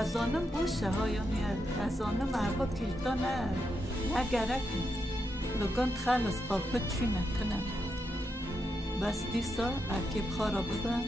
از آنم بوشه ها یا از آنم هوا کلتا نه نگرک لگان خلص قاپت چی نکنم بس دیسا اکیب خارا ببن